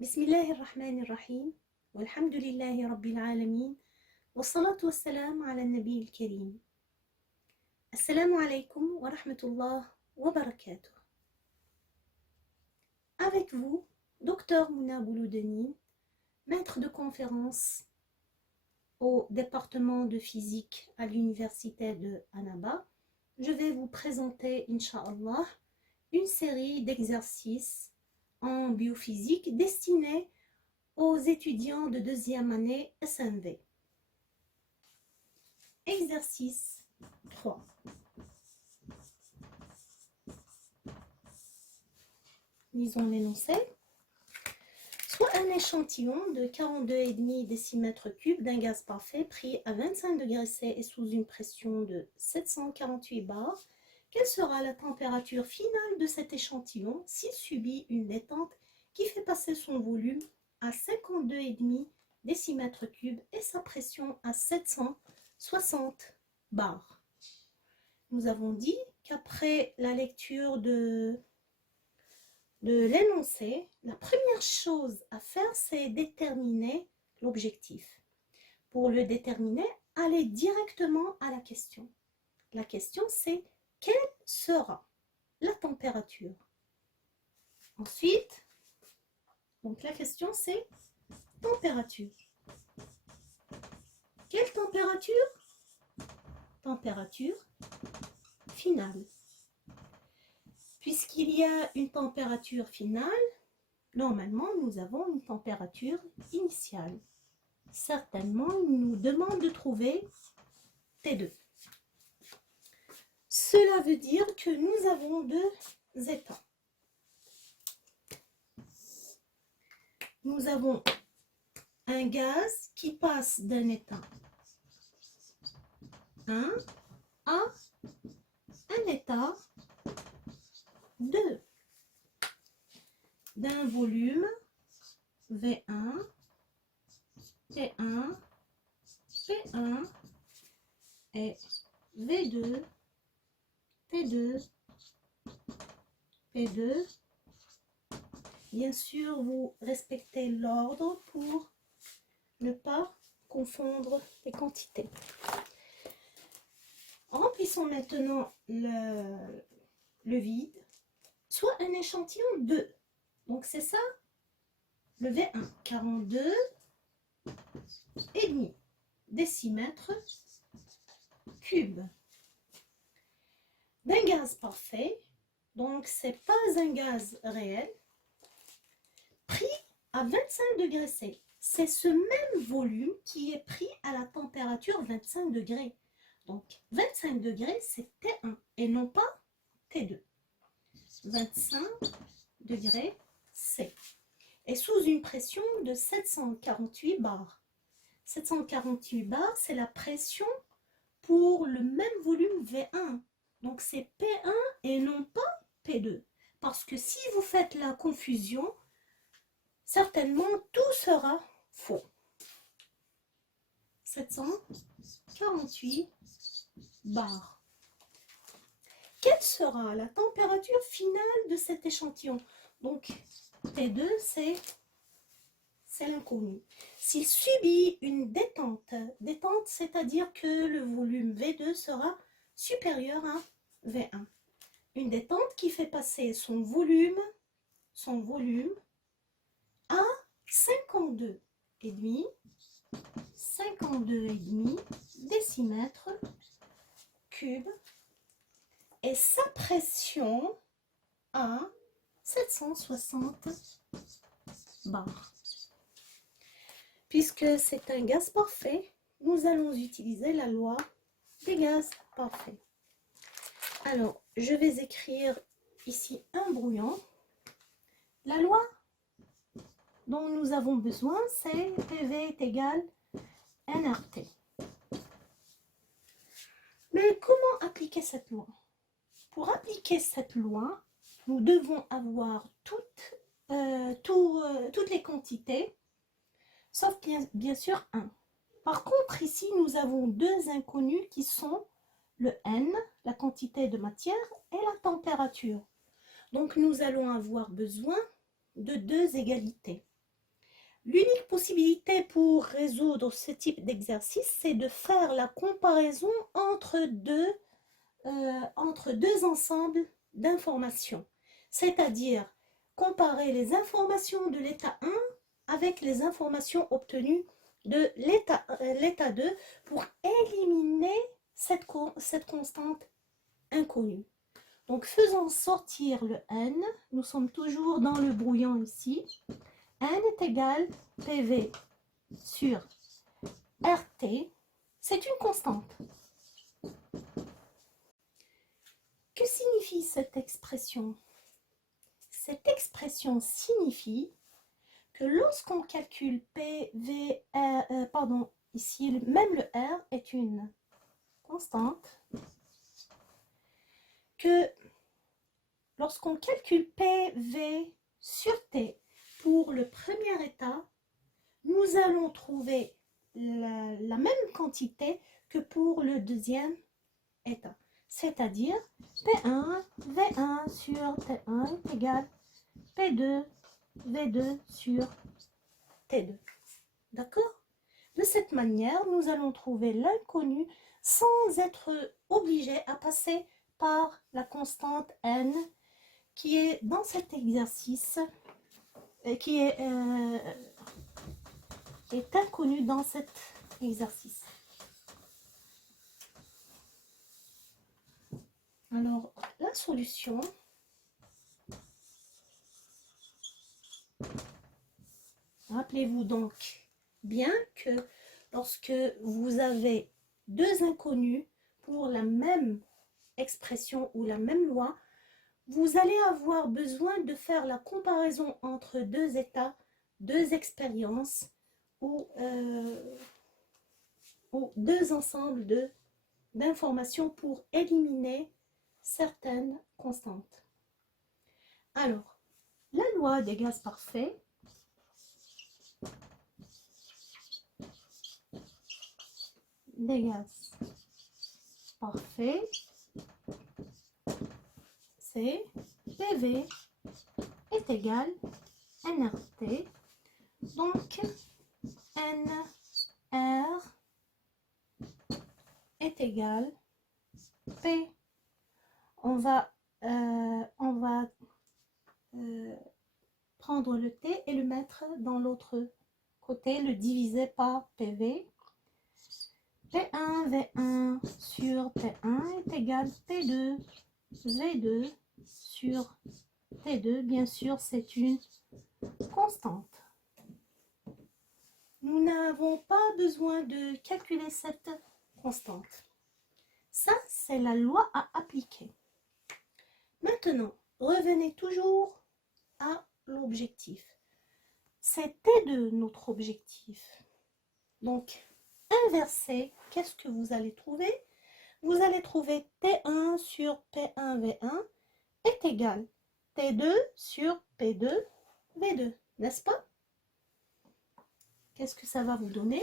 بسم الله الرحمن الرحيم والحمد لله رب العالمين والصلاة والسلام على النبي الكريم. السلام عليكم ورحمة الله وبركاته. Avec vous, Dr Mouna Bouloudenine, maître de conférence au département de physique à l'université de Annaba, je vais vous présenter, Inch'Allah, une série d'exercices en biophysique destinés aux étudiants de deuxième année SMV. Exercice 3. Lisons l'énoncé. Soit un échantillon de 42,5 décimètres cubes d'un gaz parfait pris à 25 degrés C et sous une pression de 748 bars. Quelle sera la température finale de cet échantillon s'il subit une détente qui fait passer son volume à 52,5 décimètres cubes et sa pression à 760 bars? Nous avons dit qu'après la lecture de l'énoncé, la première chose à faire, c'est déterminer l'objectif. Pour le déterminer, allez directement à la question. La question, c'est quelle sera la température? Ensuite, donc la question, c'est température. Quelle température? Température finale. Puisqu'il y a une température finale, normalement, nous avons une température initiale. Certainement, il nous demande de trouver T2. Cela veut dire que nous avons deux états. Nous avons un gaz qui passe d'un état 1 à un état 2, d'un volume V1, T1, P1 et V2, T2, P2. Bien sûr, vous respectez l'ordre pour ne pas confondre les quantités. Remplissons maintenant le vide, soit un échantillon 2. Donc c'est ça, le V1, 42,5 décimètres cubes. D'un gaz parfait, donc c'est pas un gaz réel, pris à 25 degrés C. C'est ce même volume qui est pris à la température 25 degrés. Donc 25 degrés, c'est T1 et non pas T2. 25 degrés C. Et sous une pression de 748 bars. 748 bars, c'est la pression pour le même volume V1. Donc c'est P1 et non pas P2. Parce que si vous faites la confusion, certainement tout sera faux. 748 bars. Quelle sera la température finale de cet échantillon? Donc T2, c'est l'inconnu. S'il subit une détente, c'est-à-dire que le volume V2 sera supérieur à V1. Une détente qui fait passer son volume à 52,5 décimètres cubes et sa pression à 760 bars. Puisque c'est un gaz parfait, nous allons utiliser la loi des gaz parfaits. Alors, je vais écrire ici un brouillon. La loi dont nous avons besoin, c'est PV est égal nRT. Mais comment appliquer cette loi? Pour appliquer cette loi, nous devons avoir toutes les quantités, sauf bien sûr 1. Par contre, ici, nous avons deux inconnus qui sont le N, la quantité de matière, et la température. Donc, nous allons avoir besoin de deux égalités. L'unique possibilité pour résoudre ce type d'exercice, c'est de faire la comparaison entre deux ensembles d'informations. C'est-à-dire comparer les informations de l'état 1 avec les informations obtenues de l'état 2 pour éliminer cette constante inconnue. Donc faisons sortir le n. Nous sommes toujours dans le brouillon ici. N est égal PV sur RT. C'est une constante. Que signifie cette expression? Cette expression signifie que lorsqu'on calcule PV, ici même le R est une constante, que lorsqu'on calcule PV sur T pour le premier état, nous allons trouver la même quantité que pour le deuxième état. C'est-à-dire P1, V1 sur T1 est égal P2, V2 sur T2. D'accord? De cette manière, nous allons trouver l'inconnu sans être obligé à passer par la constante n qui est dans cet exercice, qui est inconnue dans cet exercice. Alors, la solution, rappelez-vous donc bien que lorsque vous avez deux inconnus pour la même expression ou la même loi, vous allez avoir besoin de faire la comparaison entre deux états, deux expériences ou deux ensembles d'informations pour éliminer certaines constantes. Alors, la loi des gaz parfaits c'est PV est égal nRT. Donc, nR est égal P. On va prendre le T et le mettre dans l'autre côté, le diviser par PV. P1, V1 sur T1 est égal P2, V2 sur T2. Bien sûr, c'est une constante. Nous n'avons pas besoin de calculer cette constante. Ça, c'est la loi à appliquer. Maintenant, revenez toujours à l'objectif. C'est T2 notre objectif. Donc, inversez, qu'est-ce que vous allez trouver? Vous allez trouver T1 sur P1V1 est égal T2 sur P2V2, n'est-ce pas? Qu'est-ce que ça va vous donner?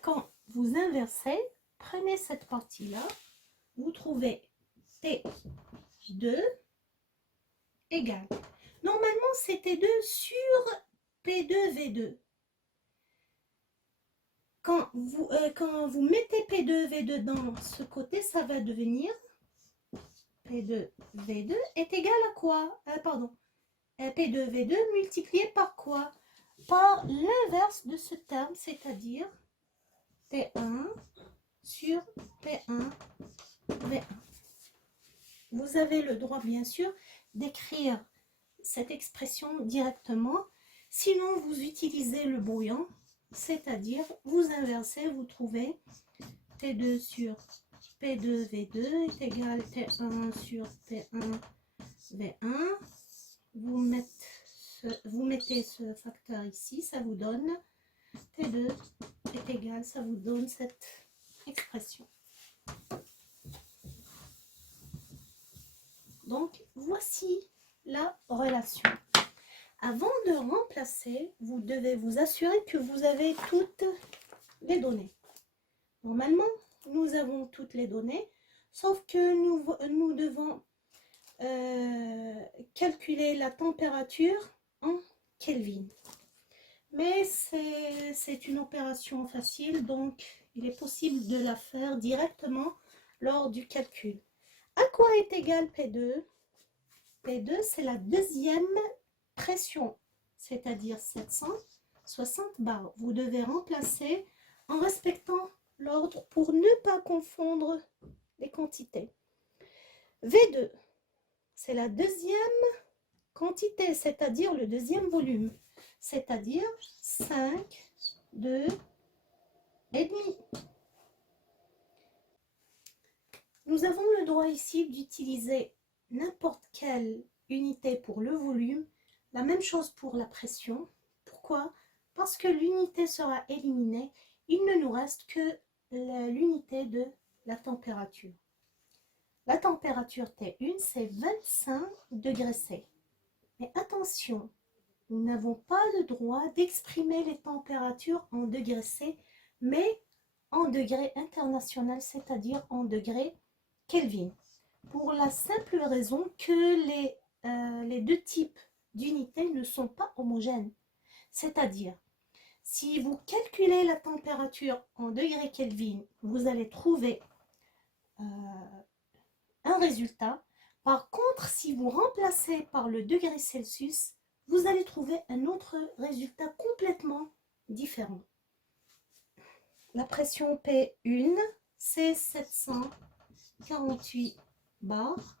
Quand vous inversez, prenez cette partie-là, vous trouvez T2 égale. Normalement, c'est T2 sur P2V2. Quand vous mettez P2V2 dans ce côté, ça va devenir P2V2 est égal à quoi? P2V2 multiplié par quoi? Par l'inverse de ce terme, c'est-à-dire T1 sur P1V1. Vous avez le droit, bien sûr, d'écrire cette expression directement. Sinon, vous utilisez le brouillon, c'est-à-dire vous inversez, vous trouvez T2 sur P2V2 est égal T1 sur P1V1. Vous mettez ce facteur ici, ça vous donne T2 est égal, ça vous donne cette expression. Donc, voici la relation. Avant de remplacer, vous devez vous assurer que vous avez toutes les données. avons toutes les données, sauf que nous devons calculer la température en Kelvin. Mais c'est une opération facile, donc il est possible de la faire directement lors du calcul. À quoi est égal P2? P2, c'est la deuxième pression, c'est-à-dire 760 bars. Vous devez remplacer en respectant l'ordre pour ne pas confondre les quantités. V2, c'est la deuxième quantité, c'est-à-dire le deuxième volume, c'est-à-dire 5, 2 et demi. Nous avons le droit ici d'utiliser n'importe quelle unité pour le volume, la même chose pour la pression. Pourquoi? Parce que l'unité sera éliminée, il ne nous reste que l'unité de la température. La température T1, c'est 25 degrés C. Mais attention, nous n'avons pas le droit d'exprimer les températures en degrés C, mais en degrés international, c'est-à-dire en degrés Kelvin. Pour la simple raison que les deux types d'unités ne sont pas homogènes. C'est-à-dire, si vous calculez la température en degrés Kelvin, vous allez trouver un résultat. Par contre, si vous remplacez par le degré Celsius, vous allez trouver un autre résultat complètement différent. La pression P1, c'est 748 bars.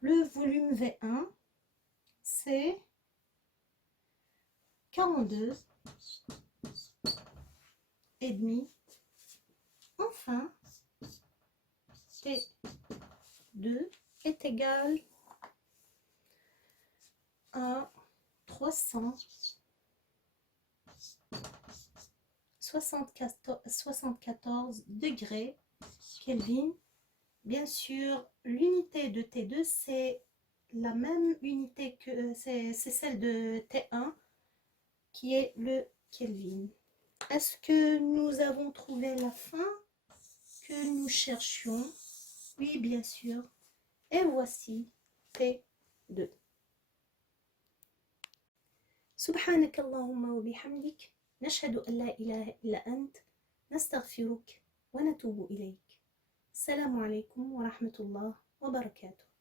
Le volume V1, c'est 42 et demi. Enfin, T2 est égal à 374 degrés Kelvin. Bien sûr, l'unité de T2, c'est la même unité que c'est celle de T1 qui est le Kelvin. Est-ce que nous avons trouvé la fin que nous cherchions? Oui, bien sûr. Et voici T2. سبحانك اللهم وبحمدك نشهد أن لا إله إلا أنت نستغفرك ونتوب إليك. السلام عليكم ورحمة الله وبركاته.